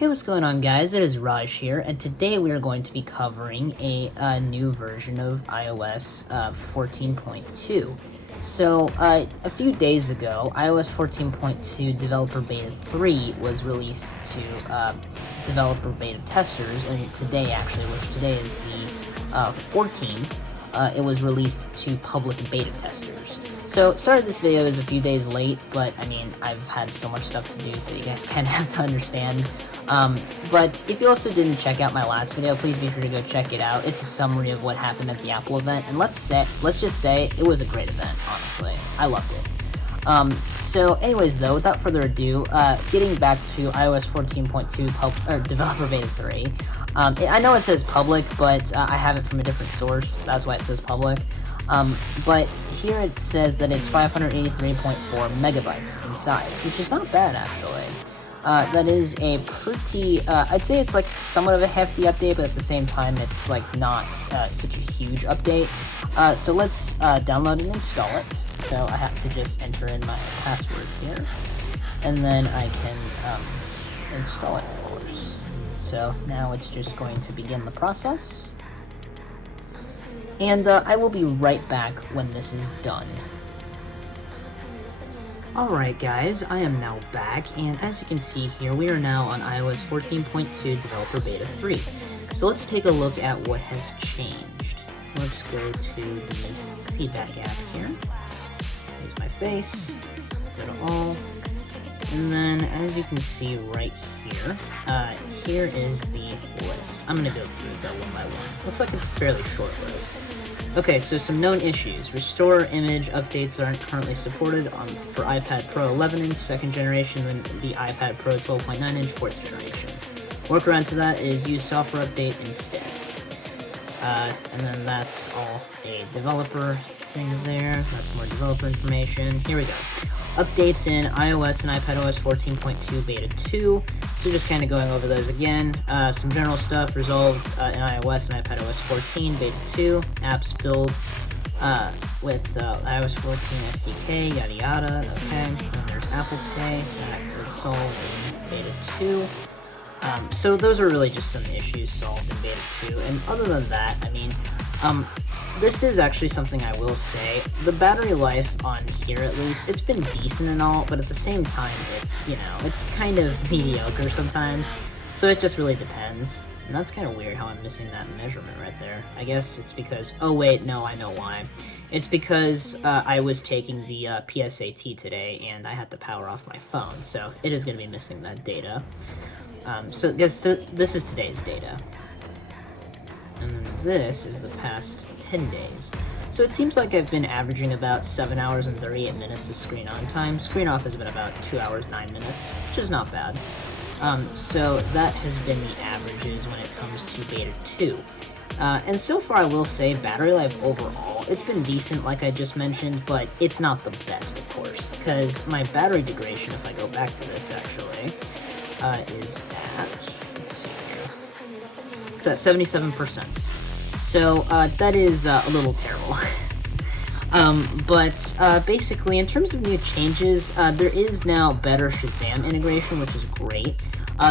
Hey, what's going on, guys? It is Raj here, and today we are going to be covering a new version of iOS 14.2. So, a few days ago, iOS 14.2 Developer Beta 3 was released to developer beta testers, and today, actually, which today is the 14th, it was released to public beta testers. So, sorry this video is a few days late, but, I mean, I've had so much stuff to do, so you guys kind of have to understand. But if you also didn't check out my last video, please be sure to go check it out. It's a summary of what happened at the Apple event, and let's just say it was a great event, honestly. I loved it. So anyways, though, without further ado, getting back to iOS 14.2 Developer Beta 3, I know it says public, but I have it from a different source. That's why it says public. But here it says that it's 583.4 megabytes in size, which is not bad, actually. That is a pretty, I'd say it's like somewhat of a hefty update, but at the same time, it's like not such a huge update. So let's download and install it. So I have to just enter in my password here, and then I can install it, of course. So now it's just going to begin the process. And I will be right back when this is done. Alright guys, I am now back, and as you can see here, we are now on iOS 14.2 Developer Beta 3. So let's take a look at what has changed. Let's go to the feedback app here. Use my face, go to all, and then as you can see right here, here is the list. I'm going to go through it though one by one. Looks like it's a fairly short list. Okay, so some known issues. Restore image updates aren't currently supported for iPad Pro 11-inch, 2nd generation, and the iPad Pro 12.9-inch, 4th generation. Workaround to that is use software update instead. And then that's all a developer thing there. That's more developer information. Here we go. Updates in iOS and iPadOS 14.2 Beta 2. So just kind of going over those again. Some general stuff resolved in iOS and iPadOS 14 Beta 2. Apps build with iOS 14 SDK, yada yada. Okay. And there's Apple Pay. That was solved in Beta 2. So those are really just some issues solved in Beta 2. And other than that, I mean, this is actually something I will say. The battery life on here, at least, it's been decent and all, but at the same time, it's, you know, it's kind of mediocre sometimes. So it just really depends. And that's kind of weird how I'm missing that measurement right there. I guess it's because, oh wait, no, I know why. It's because I was taking the PSAT today, and I had to power off my phone, so it is going to be missing that data. So I guess this is today's data. And then this is the past 10 days. So it seems like I've been averaging about 7 hours and 38 minutes of screen on time. Screen off has been about 2 hours, 9 minutes, which is not bad. So that has been the averages when it comes to Beta 2. And so far I will say battery life overall, it's been decent like I just mentioned, but it's not the best, of course, because my battery degradation, if I go back to this actually, is at, let's see here, it's at 77%. So that is a little terrible. But basically, in terms of new changes, there is now better Shazam integration, which is great.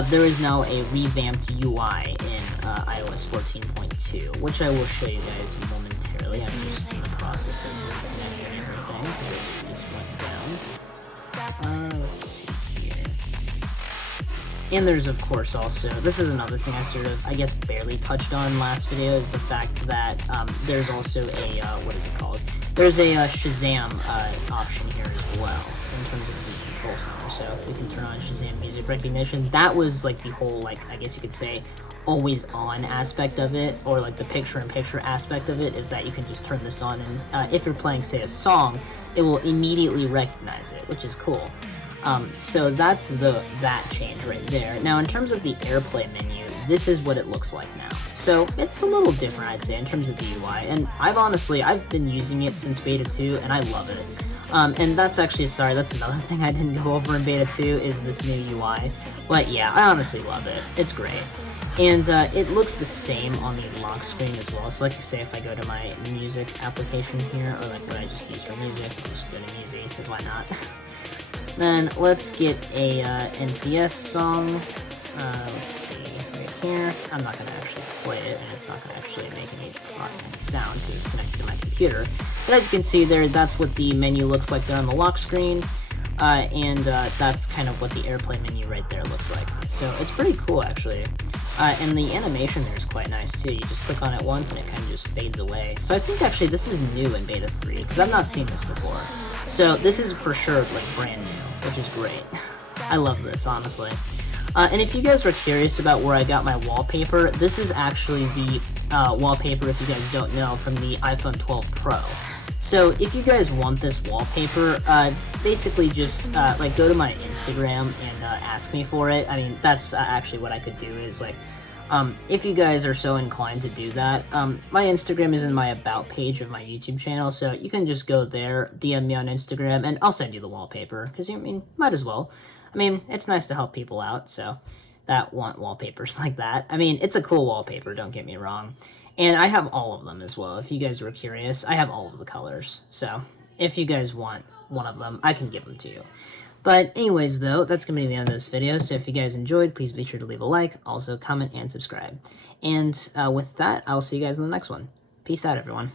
There is now a revamped UI in iOS 14.2, which I will show you guys momentarily. I'm just in the process of reconnecting everything because it just went down. Let's see here. And there's, of course, also, this is another thing I guess, barely touched on last video, is the fact that there's also a, what is it called? There's a Shazam option here as well, in terms of the control center, so we can turn on Shazam music recognition. That was, like, the whole, like, I guess you could say, always-on aspect of it, or, like, the picture-in-picture aspect of it, is that you can just turn this on, and if you're playing, say, a song, it will immediately recognize it, which is cool. So that's that change right there. Now, in terms of the AirPlay menu, this is what it looks like now. So it's a little different, I'd say, in terms of the UI. And I've been using it since Beta 2, and I love it. And that's actually, sorry, that's another thing I didn't go over in Beta 2, is this new UI. But yeah, I honestly love it. It's great. And it looks the same on the lock screen as well. So like you say, if I go to my music application here, or like what I just use for music, I'll just go to music, because why not? Then let's get a NCS song. Let's see, right here. I'm not going to actually play it, and it's not going to actually make any sound because it's connected to my computer. But as you can see there, that's what the menu looks like there on the lock screen. And that's kind of what the AirPlay menu right there looks like. So it's pretty cool, actually. And the animation there is quite nice, too. You just click on it once, and it kind of just fades away. So I think, actually, this is new in Beta 3, because I've not seen this before. So this is for sure, like, brand new, which is great. I love this, honestly. And if you guys were curious about where I got my wallpaper, this is actually the wallpaper, if you guys don't know, from the iPhone 12 Pro. So if you guys want this wallpaper, basically just like go to my Instagram and ask me for it. I mean, that's actually what I could do is like, if you guys are so inclined to do that, my Instagram is in my about page of my YouTube channel, so you can just go there, DM me on Instagram, and I'll send you the wallpaper, because, I mean, might as well. I mean, it's nice to help people out, so that want wallpapers like that. I mean, it's a cool wallpaper, don't get me wrong. And I have all of them as well. If you guys were curious, I have all of the colors. So if you guys want one of them, I can give them to you. But anyways, though, that's going to be the end of this video. So if you guys enjoyed, please be sure to leave a like, also comment, and subscribe. And with that, I'll see you guys in the next one. Peace out, everyone.